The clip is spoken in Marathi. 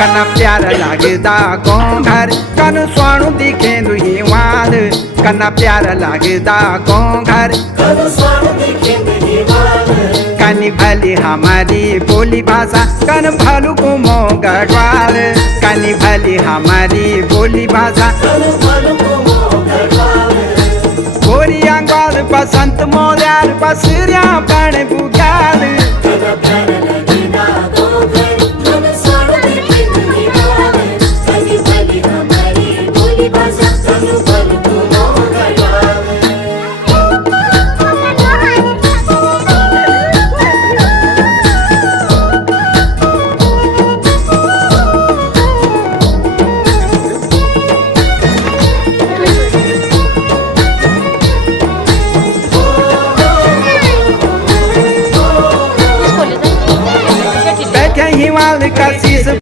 कना प्यारा लागदा घोंघर कन स्वाणु दिखे दुही वाल कना प्यारा लागदा घोंघर कनी भली हमारी बोली भाषा कन भालू को मोगढ़वाल कनी भली हमारी बोली भाषा गोरिया गाल बसंत मोर्यार बसरिया